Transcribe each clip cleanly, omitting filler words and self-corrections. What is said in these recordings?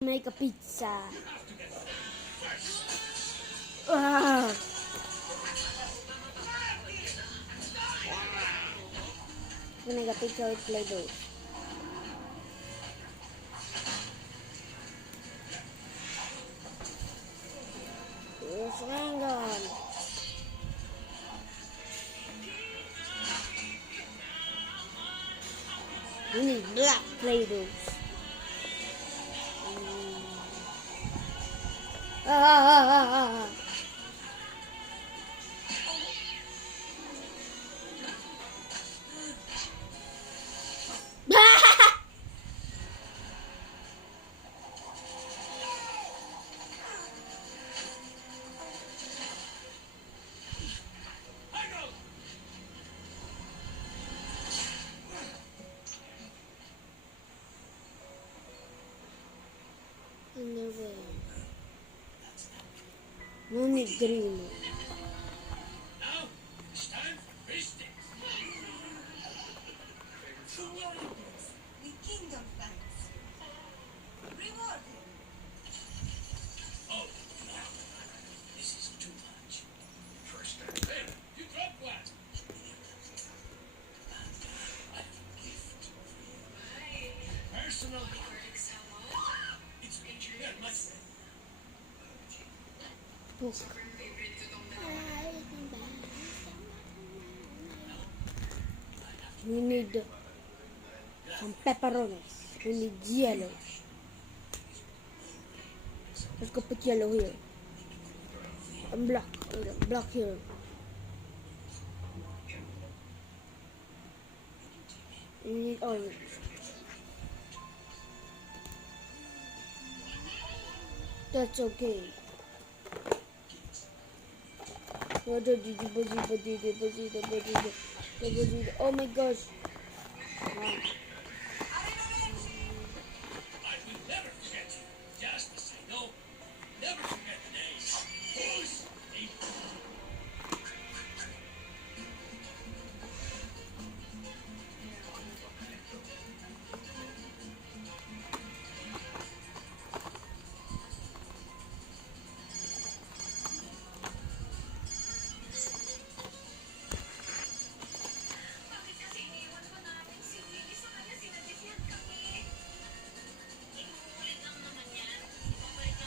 Make a pizza. Ah. To make a pizza with Play-Doh. Yes, hang on. We need black Play-Dohs. Ah. No need green. Now it's time for feasting. Señoritas, the kingdom thanks. Rewarded. Oh, no. This is too much. First, hey, you dropped what? I have a gift for you. Personal. It's yeah, my friend. Book. We need some pepperonis. We need yellow. Let's go put yellow here. And black. Black here. We need orange. That's okay. Oh my gosh. I will never forget you. Just as I know, never forget the days. Who's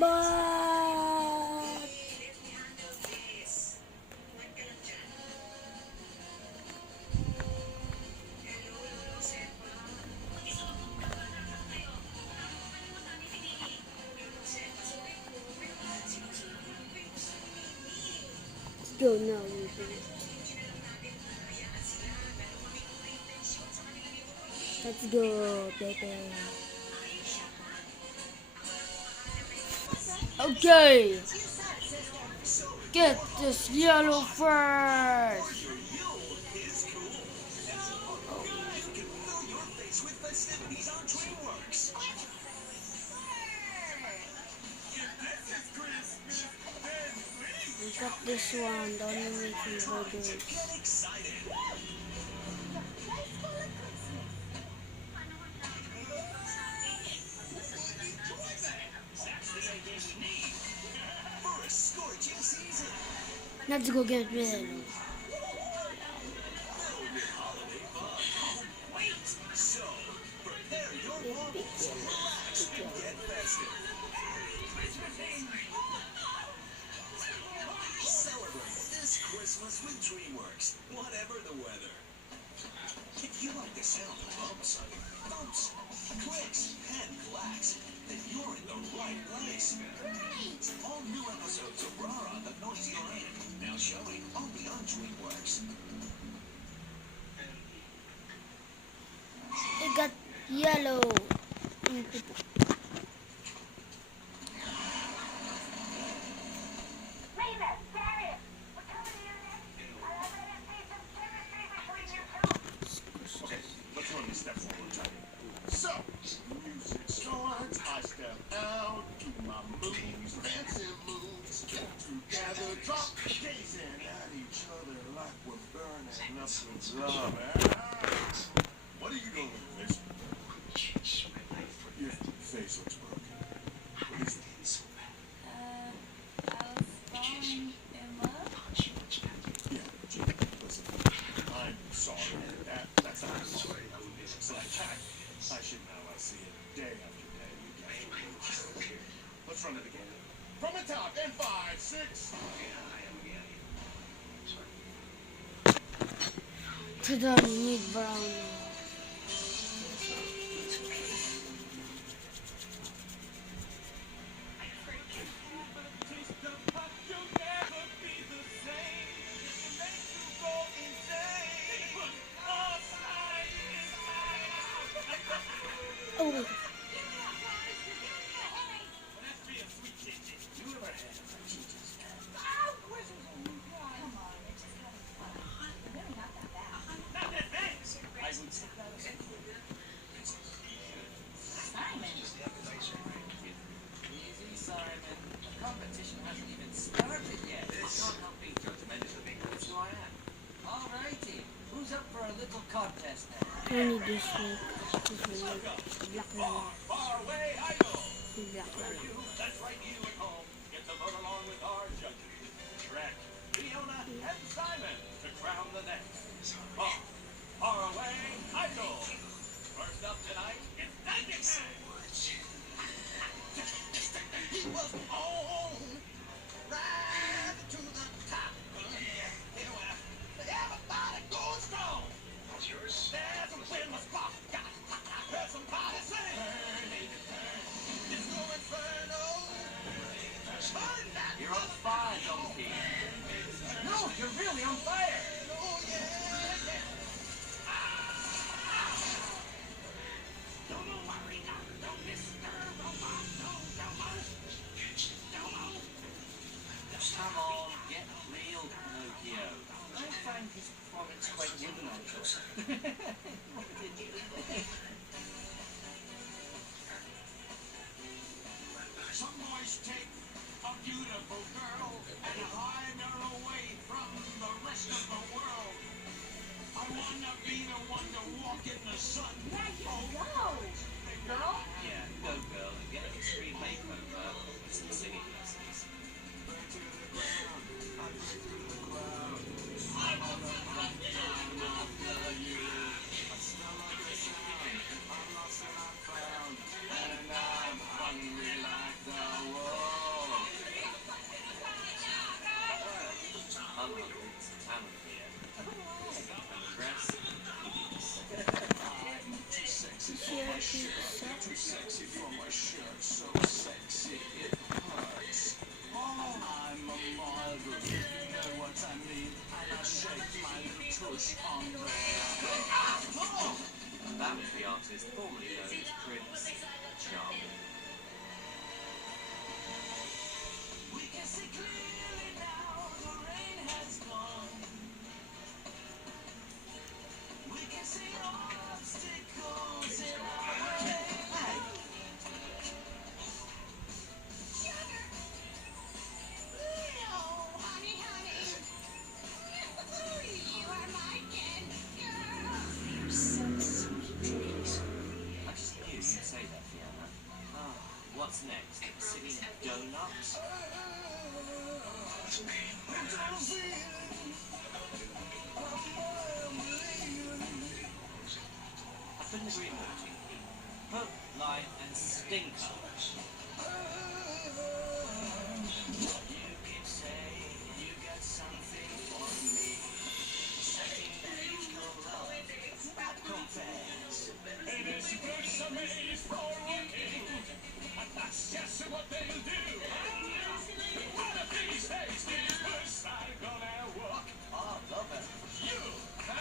But let's go now. Let's go, baby. Okay. Get this yellow first. We got this one. The only way to burgers. Let's go get rid. Celebrate this Christmas with DreamWorks, whatever the weather. If you like the sound of bumps, clicks, and clacks, then you're in the right place. All new episodes of Rara, the Noisy Lane, now showing only on DreamWorks. It got yellow. Okay, let's run these steps one more time. So, music starts, I step out, do my moves, fancy moves, get together, drop, gazing at each other like we're burning up with love. What are you doing with this? Your face looks broken. run it again. From the top, in 5, 6. Yeah, I am again. Sorry. Today I need brown. Oh my god. Easy, Simon. The competition hasn't even started yet. I can't help being judgmental. That's who I am. Alrighty. Who's up for a little contest now? I need this one. This one like black lava. Far away, idol. Black lava. You, that's right, you at home, get to vote along with our judges. Shrek, Fiona, and Simon to crown the next. Far away, idol. First up tonight, it's Duncan. He was on, right to the top. Everybody going strong. That's yours? There's a wind spot. Heard somebody say, Disco Inferno. Burn that You're on fire, Donkey. No, you're really on fire. Oh, yeah, yeah. Don't worry, don't disturb, don't move. Come on, get real, Pinocchio. I find his performance quite womanical. Some boys take a beautiful girl and hide her away from the rest of the world. I wanna be the one to walk in the sun. Yeah, go girl and get an extreme makeover with some singing lessons. I'm hungry for some talent here. And the rest, Too sexy for Here my is shirt. Too sexy for my shirt. So sexy it hurts. Oh, I'm a model. You know what I mean. And I shake my little tush on the that was the artist formerly known as Prince Charming. We can see clearly now the rain has gone. We can see obstacles in our way. I just knew you'd say that, Fiona. Ah, what's next? Singing Donuts? I couldn't agree more, Tinky. Hook, line, and stinker. You can say you got something for me. Something that you will love. Confess. And it's good some is for working. And that's just what they'll do. One of these days, these words are gonna walk. Oh, love it. You. The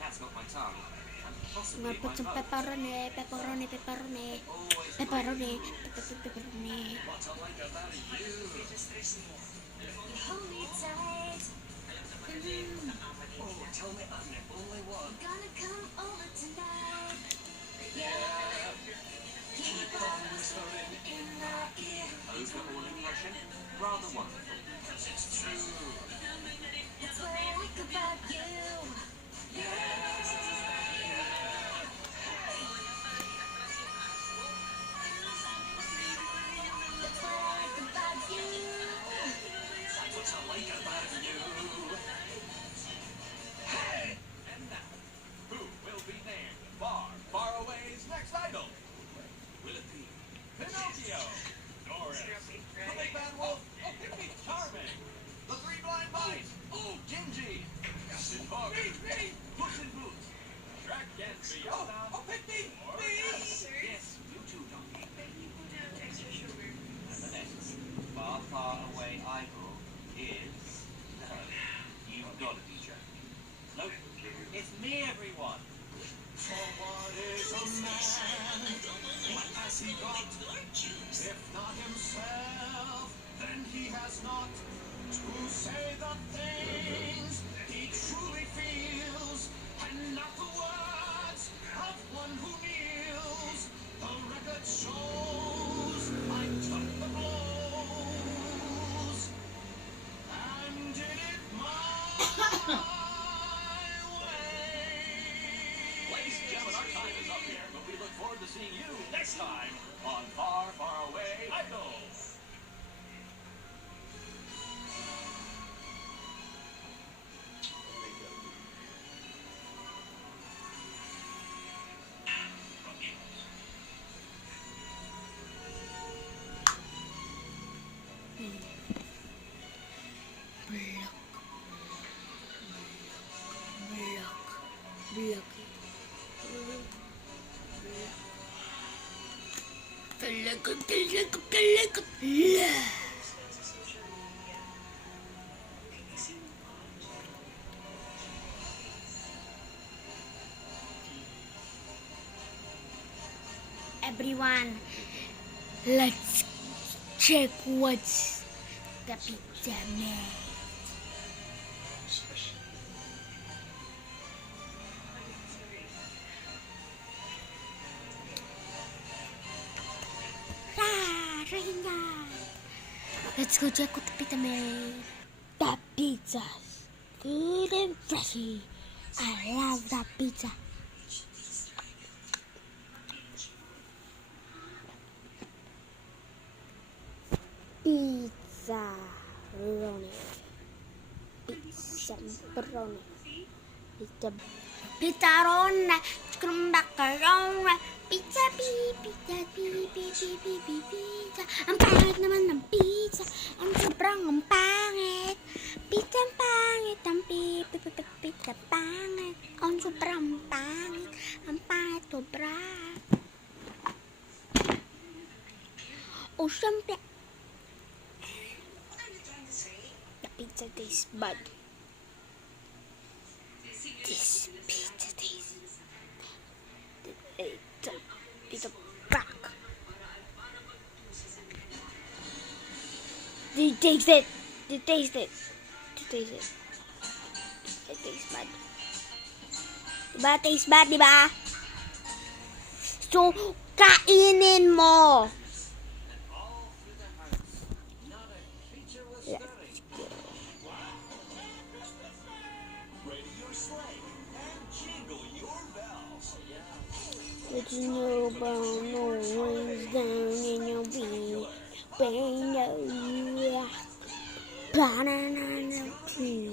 cat's got my tongue. And I'm possibly gonna my put some vote. pepperoni. Always Pepperoni. agree. What I like about you. Hold me tight. Oh, tell me I'm the only one. Gonna come over tonight. Keep on whispering in my ear. Overall impression? Rather wonderful. It's true. That's what I like about you. That's what I like about you. That's what I like about you. Hey! And now, who will be named Far Away's next idol? Will it be Pinocchio, Doris, Me! Puss in Boots. Shrek and Fiona. Oh, pick me! Yes, you too, Donkey. And the next far, far away idol is... No, you've got to be joking. Nope, it's me, everyone. For what is a man? What has he got? If not himself, then he has not to say the things he truly feels, and not the words of one who kneels. The record shows I took the blows and did it my way. Ladies and gentlemen, our time is up here, but we look forward to seeing you next time on Far, Far Away Idol. Everyone, let's check what's the pizza made. Let's go check what the pizza made. The pizza's good and freshy. I love that pizza. Pizzaroni. Pizzaroni. Pizzaroni. Chicken macaroni. Pizza pizza pizza. Ang pangit naman ng pizza. Ang sobrang pangit. Pizza ang pangit. Ang pizza pangit. Ang sobrang pangit. Ang pangit sobra. O syempre, the pizza tastes bad. This pizza tastes pizza crack. Do you taste it? Do you taste it? Do you taste it? It tastes bad. Diba? Tastes bad, diba? So, kainin mo. Ready your sleigh and jingle your bells. Let you know about no one's down in your beat. Bang, banana tree.